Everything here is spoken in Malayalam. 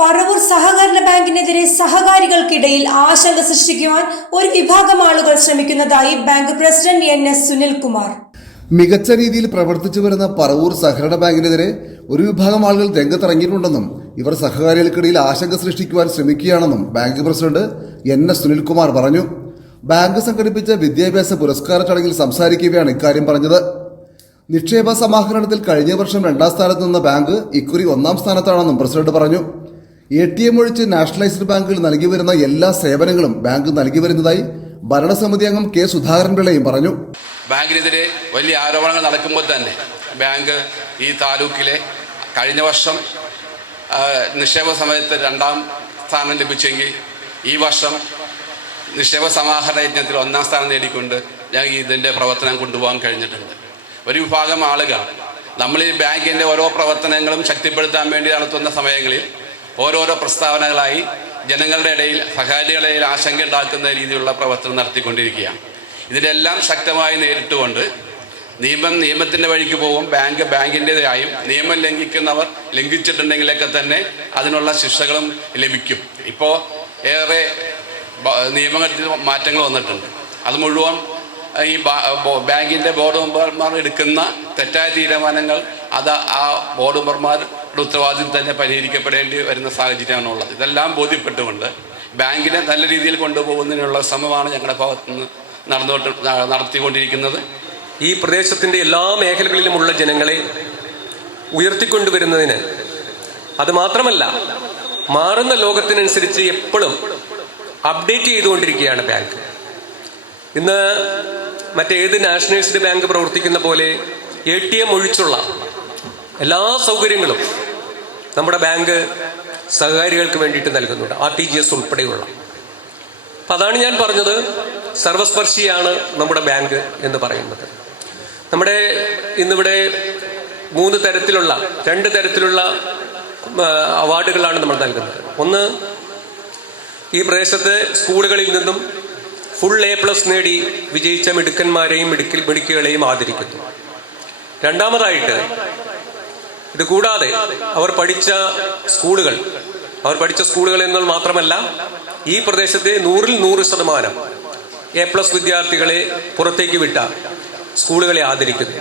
പറവൂർ സഹകരണ ബാങ്കിനെതിരെ സഹകാരികൾക്കിടയിൽ ആശങ്ക സൃഷ്ടിക്കുവാൻ ഒരു വിഭാഗം ആളുകൾ ശ്രമിക്കുന്നതായി ബാങ്ക് പ്രസിഡന്റ് NS സുനിൽകുമാർ. മികച്ച രീതിയിൽ പ്രവർത്തിച്ചു വരുന്ന പറവൂർ സഹകരണ ബാങ്കിനെതിരെ ഒരു വിഭാഗം ആളുകൾ രംഗത്തിറങ്ങിയിട്ടുണ്ടെന്നും ഇവർ സഹകാരികൾക്കിടയിൽ ആശങ്ക സൃഷ്ടിക്കുവാൻ ശ്രമിക്കുകയാണെന്നും ബാങ്ക് പ്രസിഡന്റ് NS സുനിൽകുമാർ പറഞ്ഞു. ബാങ്ക് സംഘടിപ്പിച്ച വിദ്യാഭ്യാസ പുരസ്കാര ചടങ്ങിൽ സംസാരിക്കവെയാണ് ഇക്കാര്യം പറഞ്ഞത്. നിക്ഷേപ സമാഹരണത്തിൽ കഴിഞ്ഞ വർഷം 2ാം സ്ഥാനത്ത് നിന്ന ബാങ്ക് ഇക്കുറി 1ാം സ്ഥാനത്താണെന്നും പ്രസിഡന്റ് പറഞ്ഞു. ATM ഒഴിച്ച് നാഷണലൈസ്ഡ് ബാങ്കുകൾ നൽകി വരുന്ന എല്ലാ സേവനങ്ങളും ബാങ്ക് നൽകി വരുന്നതായി ഭരണസമിതി അംഗം K സുധാകരൻ പിള്ളയും പറഞ്ഞു. ബാങ്കിനെതിരെ വലിയ ആരോപണങ്ങൾ നടക്കുമ്പോൾ തന്നെ ബാങ്ക് ഈ താലൂക്കിലെ കഴിഞ്ഞ വർഷം നിക്ഷേപ സമയത്ത് 2ാം സ്ഥാനം ലഭിച്ചെങ്കിൽ ഈ വർഷം നിക്ഷേപ സമാഹരണ യജ്ഞത്തിൽ 1ാം സ്ഥാനം നേടിക്കൊണ്ട് ഞങ്ങൾ ഇതിൻ്റെ പ്രവർത്തനം കൊണ്ടുപോകാൻ കഴിഞ്ഞിട്ടുണ്ട്. ഒരു വിഭാഗം ആളുകൾ നമ്മൾ ഈ ബാങ്കിൻ്റെ ഓരോ പ്രവർത്തനങ്ങളും ശക്തിപ്പെടുത്താൻ വേണ്ടി നടത്തുന്ന സമയങ്ങളിൽ ഓരോരോ പ്രസ്താവനകളായി ജനങ്ങളുടെ ഇടയിൽ സഹകാരികളുടെ ഇടയിൽ ആശങ്ക ഉണ്ടാക്കുന്ന രീതിയിലുള്ള പ്രവർത്തനം നടത്തിക്കൊണ്ടിരിക്കുകയാണ്. ഇതിനെല്ലാം ശക്തമായി നേരിട്ടുകൊണ്ട് നിയമത്തിൻ്റെ വഴിക്ക് പോകും. ബാങ്കിൻ്റെതായും നിയമം ലംഘിച്ചിട്ടുണ്ടെങ്കിലൊക്കെ തന്നെ അതിനുള്ള ശിക്ഷകളും ലഭിക്കും. ഇപ്പോൾ ഏറെ നിയമങ്ങളിൽ മാറ്റങ്ങൾ വന്നിട്ടുണ്ട്. അത് മുഴുവൻ ഈ ബാങ്കിൻ്റെ ബോർഡ് മെമ്പർമാർ എടുക്കുന്ന തെറ്റായ തീരുമാനങ്ങൾ അത് ആ ബോർഡ് മെമ്പർമാരുടെ ഉത്തരവാദിത്വം തന്നെ പരിഹരിക്കപ്പെടേണ്ടി വരുന്ന സാഹചര്യമാണുള്ളത്. ഇതെല്ലാം ബോധ്യപ്പെട്ടുകൊണ്ട് ബാങ്കിനെ നല്ല രീതിയിൽ കൊണ്ടുപോകുന്നതിനുള്ള ശ്രമമാണ് ഞങ്ങളുടെ ഭാഗത്തുനിന്ന് നടത്തിക്കൊണ്ടിരിക്കുന്നത്. ഈ പ്രദേശത്തിൻ്റെ എല്ലാ മേഖലകളിലുമുള്ള ജനങ്ങളെ ഉയർത്തിക്കൊണ്ടുവരുന്നതിന്, അത് മാത്രമല്ല മാറുന്ന ലോകത്തിനനുസരിച്ച് എപ്പോഴും അപ്ഡേറ്റ് ചെയ്തുകൊണ്ടിരിക്കുകയാണ് ബാങ്ക്. ഇന്ന് മറ്റേത് നാഷണലൈസ്ഡ് ബാങ്ക് പ്രവർത്തിക്കുന്ന പോലെ ATM ഒഴിച്ചുള്ള എല്ലാ സൗകര്യങ്ങളും നമ്മുടെ ബാങ്ക് സഹകാരികൾക്ക് വേണ്ടിയിട്ട് നൽകുന്നുണ്ട്, RTGS ഉൾപ്പെടെയുള്ള. അപ്പം അതാണ് ഞാൻ പറഞ്ഞത്, സർവസ്പർശിയാണ് നമ്മുടെ ബാങ്ക് എന്ന് പറയുന്നത്. നമ്മുടെ ഇന്നിവിടെ 2 തരത്തിലുള്ള അവാർഡുകളാണ് നമ്മൾ നൽകുന്നത്. ഒന്ന്, ഈ പ്രദേശത്തെ സ്കൂളുകളിൽ നിന്നും ഫുൾ A+ നേടി വിജയിച്ച മിടുക്കന്മാരെയും മിടുക്കികളെയും ആദരിക്കുന്നു. രണ്ടാമതായിട്ട്, ഇത് കൂടാതെ അവർ പഠിച്ച സ്കൂളുകൾ എന്നാൽ മാത്രമല്ല ഈ പ്രദേശത്തെ 100-ൽ 100% A+ വിദ്യാർത്ഥികളെ പുറത്തേക്ക് വിട്ട സ്കൂളുകളെ ആദരിക്കുന്നു.